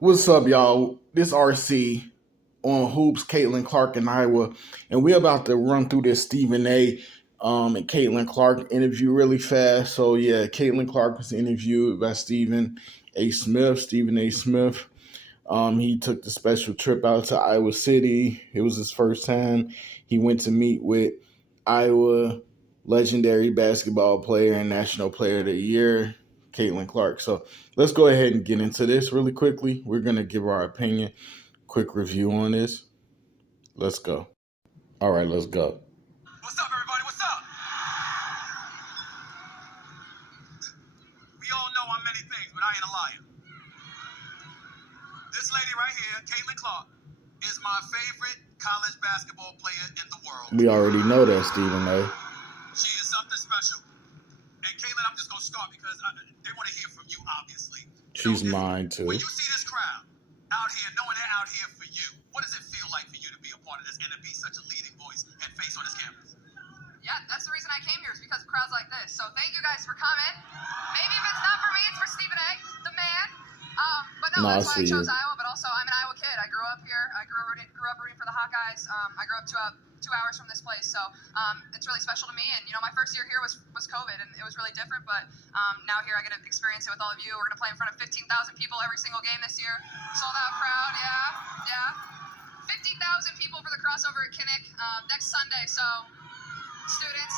What's up, y'all? This RC on Hoops, Caitlin Clark in Iowa, and we're about to run through this Stephen A. And Caitlin Clark interview really fast. So yeah, Caitlin Clark was interviewed by Stephen A. Smith. He took the special trip out to Iowa City. It was his first time. He went to meet with Iowa legendary basketball player and National Player of the Year, Caitlin Clark. So let's go ahead and get into this really quickly. We're going to give our opinion, quick review on this. Let's go. All right, let's go. What's up, everybody? What's up? We all know I'm many things, but I ain't a liar. This lady right here, Caitlin Clark, is my favorite college basketball player in the world. We already know that, Stephen A. She is something special. And Caitlin, I'm just going to start because they want to hear from you, obviously. She's mine, too. When you see this crowd out here, knowing they're out here for you, what does it feel like for you to be a part of this and to be such a leading voice and face on this campus? Yeah, that's the reason I came here, is because of crowds like this. So thank you guys for coming. Maybe if it's not for me, it's for Stephen A., the man. But no, that's why I chose Iowa. But also, I'm an Iowa kid. I grew up here. I grew up rooting for the Hawkeyes. I grew up 2 hours from this place, so it's really special to me. And my first year here was COVID, and it was really different. But now here I get to experience it with all of you. We're gonna play in front of 15,000 people every single game this year. Sold out crowd, yeah. 50,000 people for the crossover at Kinnick next Sunday. So. Students,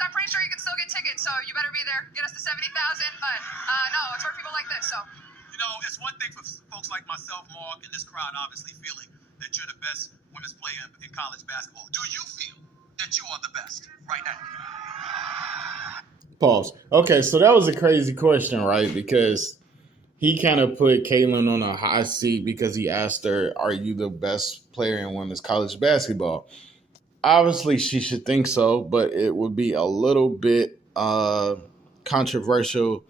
I'm pretty sure you can still get tickets, so you better be there. Get us to 70,000, but no, it's for people like this. So, it's one thing for folks like myself, Mark, and this crowd obviously feeling that you're the best women's player in college basketball. Do you feel that you are the best right now? Pause. Okay, so that was a crazy question, right? Because he kind of put Caitlin on a hot seat because he asked her, "Are you the best player in women's college basketball?" Obviously, she should think so, but it would be a little bit controversial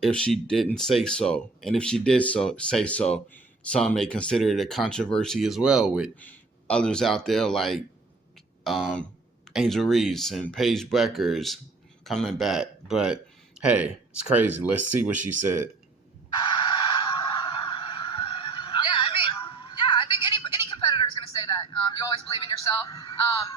if she didn't say so. And if she did say so, some may consider it a controversy as well, with others out there like Angel Reese and Paige Beckers coming back. But hey, it's crazy. Let's see what she said. I think any competitor is going to say that. You always believe in yourself.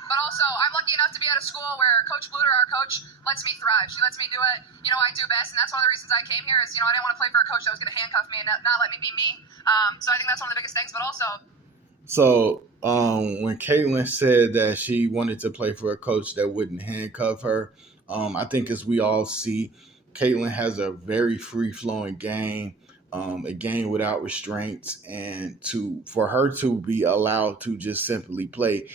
But also, I'm lucky enough to be at a school where Coach Bluter, our coach, lets me thrive. She lets me do it, I do best. And that's one of the reasons I came here is, I didn't want to play for a coach that was going to handcuff me and not let me be me. So I think that's one of the biggest things. But also... So when Caitlin said that she wanted to play for a coach that wouldn't handcuff her, I think as we all see, Caitlin has a very free-flowing game. A game without restraints, and for her to be allowed to just simply play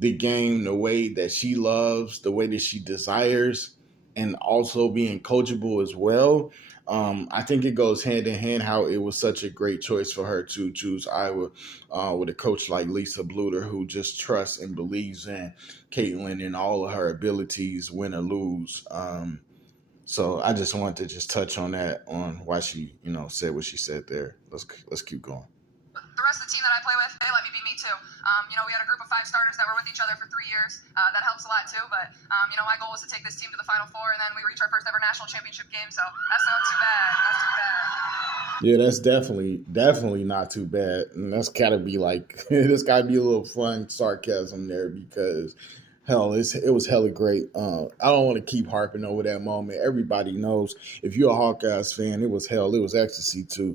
the game the way that she loves, the way that she desires, and also being coachable as well. I think it goes hand in hand how it was such a great choice for her to choose Iowa with a coach like Lisa Bluter, who just trusts and believes in Caitlin and all of her abilities, win or lose. So I just wanted to just touch on that, on why she, said what she said there. Let's keep going. The rest of the team that I play with, they let me be me too. We had a group of 5 starters that were with each other for 3 years. That helps a lot too. But my goal was to take this team to the Final Four, and then we reach our first ever national championship game. So that's not too bad. Not too bad. Yeah, that's definitely not too bad. And that's gotta be there's gotta be a little fun sarcasm there because. Hell, it was hella great. I don't want to keep harping over that moment. Everybody knows if you're a Hawkeyes fan, it was ecstasy to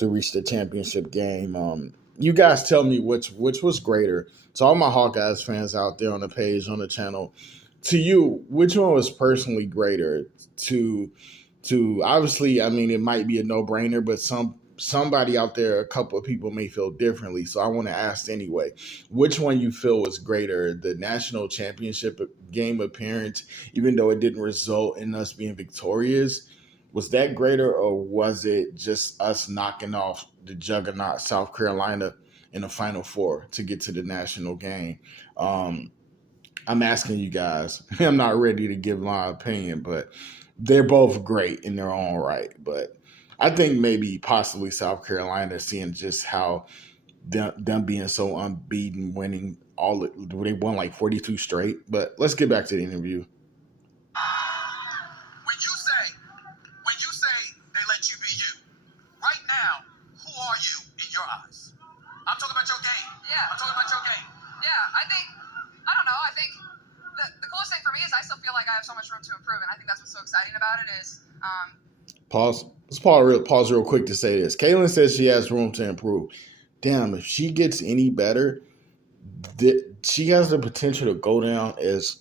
reach the championship game. You guys tell me which was greater. To all my Hawkeyes fans out there on the page, on the channel, to you, which one was personally greater? To obviously, it might be a no-brainer, but somebody out there, a couple of people may feel differently. So I want to ask anyway, which one you feel was greater, the national championship game appearance, even though it didn't result in us being victorious? Was that greater, or was it just us knocking off the juggernaut South Carolina in the Final Four to get to the national game? I'm asking you guys. I'm not ready to give my opinion, but they're both great in their own right. But I think maybe possibly South Carolina, seeing just how them being so unbeaten, winning they won 42 straight. But let's get back to the interview. When you say they let you be you, right now, who are I don't know. I think the coolest thing for me is I still feel like I have so much room to improve, and I think that's what's so exciting about it is. Pause. Let's pause real quick to say this. Kaylin says she has room to improve. Damn, if she gets any better, she has the potential to go down as,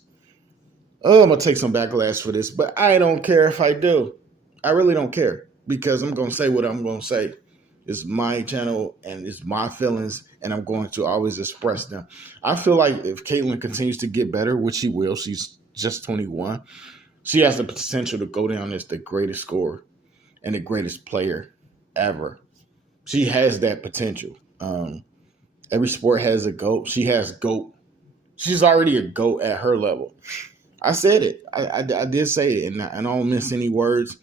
I'm going to take some backlash for this, but I don't care if I do. I really don't care because I'm going to say what I'm going to say. It's my channel and it's my feelings, and I'm going to always express them. I feel like if Caitlin continues to get better, which she will, she's just 21, she has the potential to go down as the greatest scorer and the greatest player ever. She has that potential. Every sport has a GOAT. She has GOAT. She's already a GOAT at her level. I said it. I did say it, and I don't miss any words.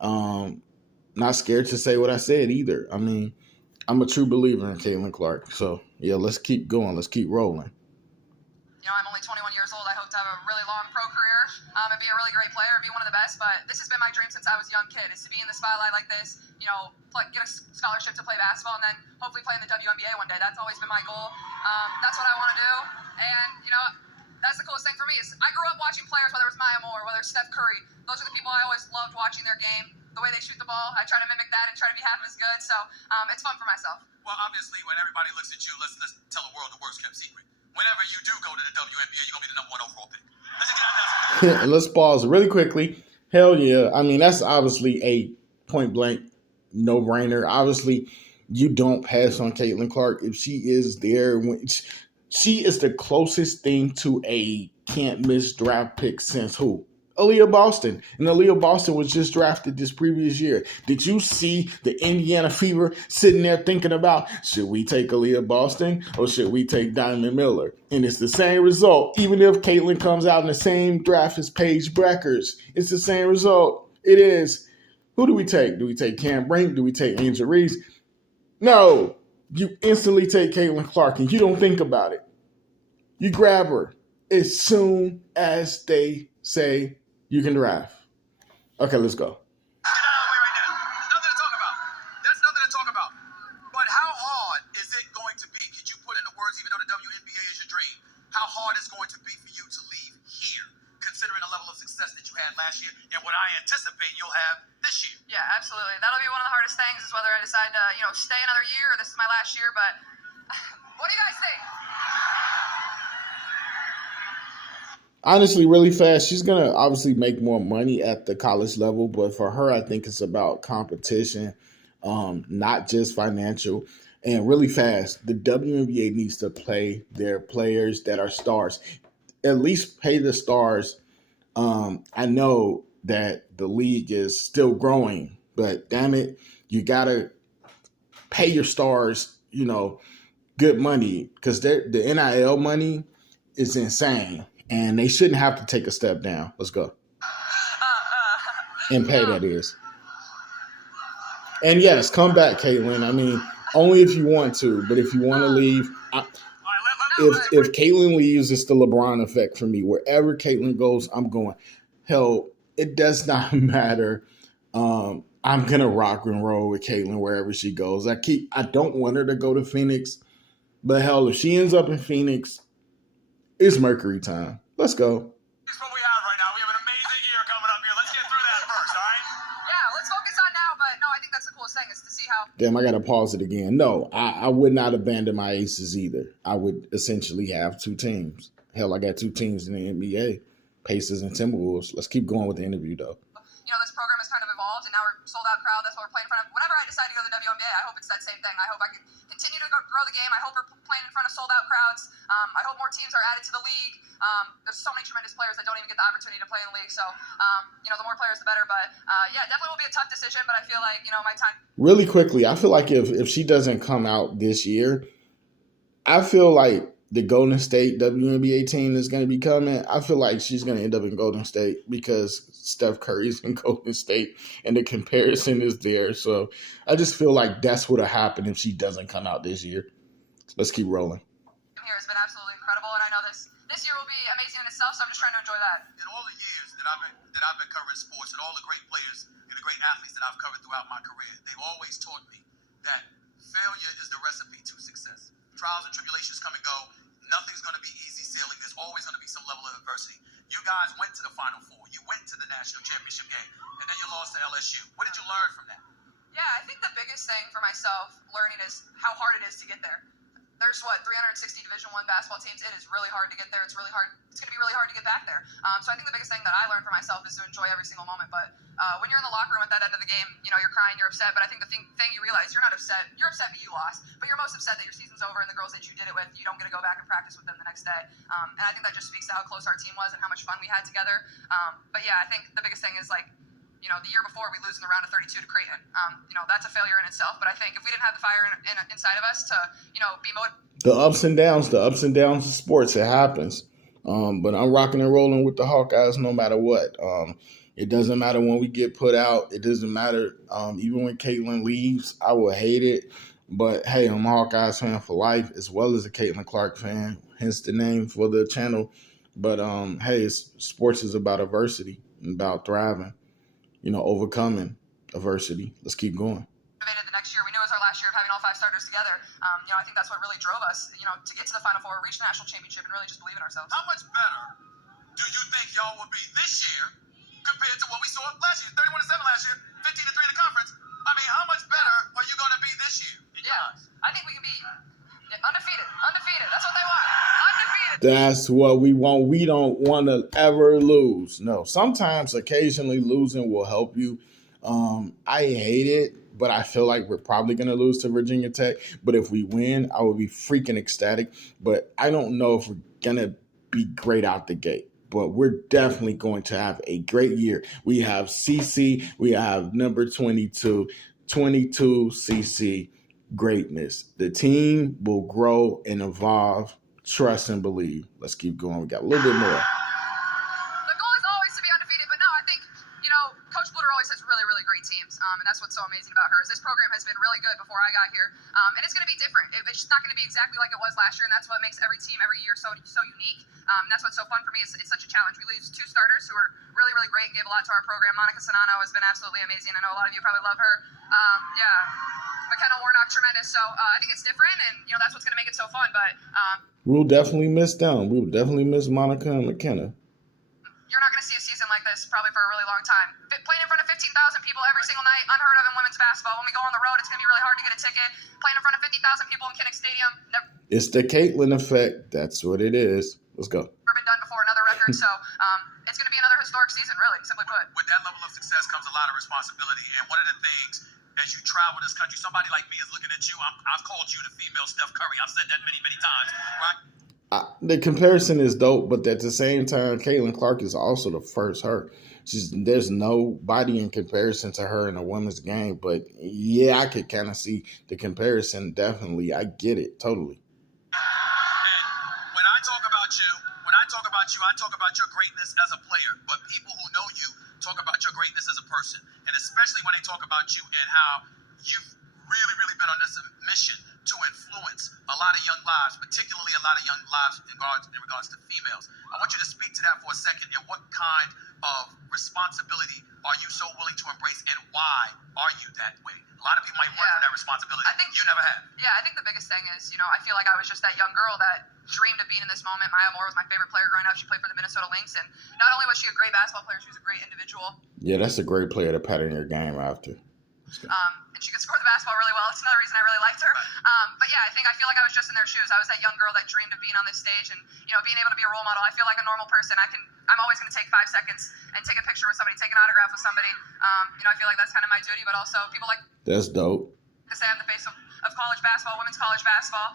Not scared to say what I said either. I mean, I'm a true believer in Caitlin Clark. So, yeah, let's keep going. Let's keep rolling. I'm only 21 years old. I hope to have a really long pro career and be a really great player and be one of the best. But this has been my dream since I was a young kid, is to be in the spotlight like this, get a scholarship to play basketball, and then hopefully play in the WNBA one day. That's always been my goal. That's what I want to do. And, that's the coolest thing for me is I grew up watching players, whether it's Maya Moore, whether it's Steph Curry. Those are the people I always loved watching their game, the way they shoot the ball. I try to mimic that and try to be half as good. So it's fun for myself. Well, obviously, when everybody looks at you, let's tell the world the worst kept secret. Whenever you do go to the WNBA, you're going to be the number 1 overall pick. Let's get out. And let's pause really quickly. Hell yeah. I mean, that's obviously a point blank no-brainer. Obviously, you don't pass on Caitlin Clark if she is there. She is the closest thing to a can't-miss draft pick since who? Aaliyah Boston. And Aaliyah Boston was just drafted this previous year. Did you see the Indiana Fever sitting there thinking about, should we take Aaliyah Boston or should we take Diamond Miller? And it's the same result. Even if Caitlin comes out in the same draft as Paige Breckers, it's the same result. It is. Who do we take? Do we take Cam Brink? Do we take Angel Reese? No. You instantly take Caitlin Clark and you don't think about it. You grab her as soon as they say you can draft. Okay, let's go. Get out of the way right now. Nothing to talk about. That's nothing to talk about. But how hard is it going to be? Could you put into words, even though the WNBA is your dream, how hard it's going to be for you to leave here, considering the level of success that you had last year and what I anticipate you'll have this year? Yeah, absolutely. That'll be one of the hardest things is whether I decide to, stay another year or this is my last year. But what do you guys think? Honestly, really fast, she's going to obviously make more money at the college level, but for her, I think it's about competition, not just financial. And really fast, the WNBA needs to play their players that are stars. At least pay the stars. I know that the league is still growing, but damn it, you got to pay your stars, good money because the NIL money is insane. And they shouldn't have to take a step down. Let's go. And pay, that is. And yes, come back, Caitlin. I mean, only if you want to. But if you want to leave, if Caitlin leaves, it's the LeBron effect for me. Wherever Caitlin goes, I'm going. Hell, it does not matter. I'm going to rock and roll with Caitlin wherever she goes. I don't want her to go to Phoenix. But hell, if she ends up in Phoenix, it's Mercury time. Let's go. That's what we have right now. We have an amazing year coming up here. Let's get through that first, all right? Yeah, let's focus on now. But no, I think that's the coolest thing is to see how. Damn, I got to pause it again. No, I would not abandon my aces either. I would essentially have 2 teams. Hell, I got 2 teams in the NBA, Pacers and Timberwolves. Let's keep going with the interview, though. This program has kind of evolved, and now we're sold out crowd. That's what we're playing in front of. Whenever I decide to go to the WNBA, I hope it's that same thing. I hope I can continue to grow the game. I hope we're playing in front of sold out crowds. I hope more teams are added to the league. There's so many tremendous players that don't even get the opportunity to play in the league. So, the more players, the better. But yeah, definitely will be a tough decision. But I feel like my time. Really quickly, I feel like if she doesn't come out this year, I feel like the Golden State WNBA team is going to be coming. I feel like she's going to end up in Golden State because Steph Curry's in Golden State and the comparison is there. So I just feel like that's what will happen if she doesn't come out this year. Let's keep rolling. Here has been absolutely incredible, and I know this year will be amazing in itself. So I'm just trying to enjoy that. In all the years that I've been covering sports, and all the great players and the great athletes that I've covered throughout my career, they've always taught me that failure is the recipe to success. Trials and tribulations come and go. Nothing's going to be easy sailing. There's always going to be some level of adversity. You guys went to the Final Four. You went to the national championship game, and then you lost to LSU. What did you learn from that? Yeah, I think the biggest thing for myself learning is how hard it is to get there. There's 360 Division I basketball teams. It is really hard to get there. It's really hard. It's going to be really hard to get back there. So I think the biggest thing that I learned for myself is to enjoy every single moment. But when you're in the locker room at that end of the game, you're crying, you're upset. But I think the thing you realize, you're not upset. You're upset that you lost, but you're most upset that your season's over and the girls that you did it with, you don't get to go back and practice with them the next day. And I think that just speaks to how close our team was and how much fun we had together. But yeah, I think the biggest thing is the year before we lose in the round of 32 to Creighton. That's a failure in itself. But I think if we didn't have the fire inside of us to, be motivated. The ups and downs of sports, it happens. But I'm rocking and rolling with the Hawkeyes no matter what. It doesn't matter when we get put out. It doesn't matter. Even when Caitlin leaves, I will hate it. But, hey, I'm a Hawkeyes fan for life as well as a Caitlin Clark fan, hence the name for the channel. But, hey, sports is about adversity and about thriving, overcoming adversity. Let's keep going. The next year, we knew it was our last year of having all 5 starters together. I think that's what really drove us, to get to the Final Four, reach the national championship, and really just believe in ourselves. How much better do you think y'all will be this year compared to what we saw last year? 31-7 last year, 15-3 in the conference. I mean, how much better are you going to be this year? I think we can be undefeated. That's what they want. Undefeated. That's what we want. We don't want to ever lose. No, sometimes, occasionally, losing will help you. I hate it, but I feel like we're probably going to lose to Virginia Tech. But if we win, I will be freaking ecstatic. But I don't know if we're going to be great out the gate. But we're definitely going to have a great year. We have CC. We have number 22 CC greatness. The team will grow and evolve. Trust and believe. Let's keep going. We got a little bit more. And that's what's so amazing about her is this program has been really good before I got here, and it's going to be different. It's just not going to be exactly like it was last year, and that's what makes every team every year so unique. That's what's so fun for me. It's such a challenge. We lose 2 starters who are really, really great and gave a lot to our program. Monica Sonano has been absolutely amazing. I know a lot of you probably love her. McKenna Warnock, tremendous. So I think it's different, and that's what's going to make it so fun. But we'll definitely miss them. We will definitely miss Monica and McKenna. You're not going to see a season like this probably for a really long time. Playing in front of 15,000 people every single night, unheard of in women's basketball. When we go on the road, it's going to be really hard to get a ticket. Playing in front of 50,000 people in Kinnick Stadium. It's the Caitlin effect. That's what it is. Let's go. Never been done before, another record. So it's going to be another historic season, really, simply put. With that level of success comes a lot of responsibility. And one of the things, as you travel this country, somebody like me is looking at you. I've called you the female Steph Curry. I've said that many, many times, right? The comparison is dope, but at the same time, Caitlin Clark is also the first her. There's nobody in comparison to her in a women's game. But, yeah, I could kind of see the comparison. Definitely. I get it. Totally. And when I talk about you, I talk about your greatness as a player. But people who know you talk about your greatness as a person. And especially when they talk about you and how you've really, really been on this mission to influence a lot of young lives, particularly a lot of young lives in regards to females. I want you to speak to that for a second, and what kind of responsibility are you so willing to embrace, and why are you that way? A lot of people might work for that responsibility. I think you never have. Yeah, I think the biggest thing is, I feel like I was just that young girl that dreamed of being in this moment. Maya Moore was my favorite player growing up. She played for the Minnesota Lynx, and not only was she a great basketball player, she was a great individual. Yeah, that's a great player to pattern your game after. And she could score the basketball really well. It's another reason I really liked her. But yeah, I feel like I was just in their shoes. I was that young girl that dreamed of being on this stage and, being able to be a role model. I feel like a normal person. I'm always going to take 5 seconds and take a picture with somebody, take an autograph with somebody. I feel like that's kind of my duty, but also people like. That's dope. To say I'm the face of college basketball, women's college basketball.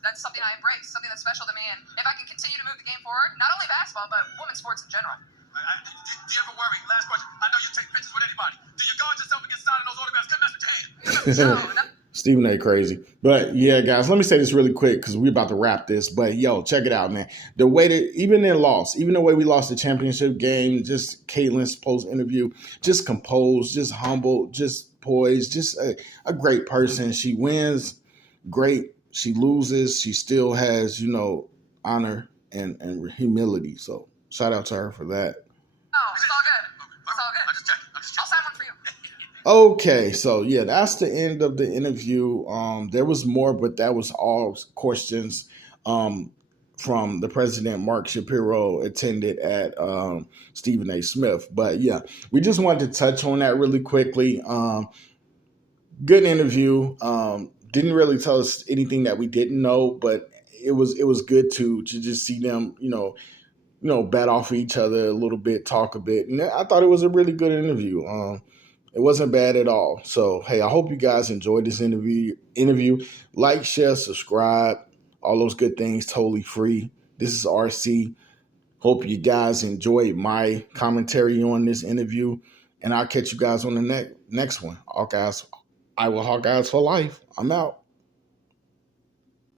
That's something I embrace, something that's special to me. And if I can continue to move the game forward, not only basketball, but women's sports in general. Do you ever worry? Last question. I know you take pictures with anybody. Do you guard yourself against signing those autographs? Couldn't mess with your hand. No. Stephen A. crazy. But yeah, guys, let me say this really quick because we're about to wrap this. But yo, check it out, man. The way that even the way we lost the championship game, just Caitlin's post interview, just composed, just humble, just poised, just a great person. She wins, great. She loses, she still has, honor and humility. So shout out to her for that. Oh, it's all good. It's all good. I'm just checking. I'll sign one for you. Okay, so yeah, that's the end of the interview. There was more, but that was all questions. from the president, Mark Shapiro, attended at Stephen A. Smith. But yeah, we just wanted to touch on that really quickly. Good interview. Didn't really tell us anything that we didn't know, but it was good to just see them, bat off each other a little bit, talk a bit, and I thought it was a really good interview. It wasn't bad at all. So hey, I hope you guys enjoyed this interview. Like, share, subscribe, all those good things, totally free. This is RC. Hope you guys enjoyed my commentary on this interview, and I'll catch you guys on the next one. Hawkeyes, I will Hawkeyes for life. I'm out.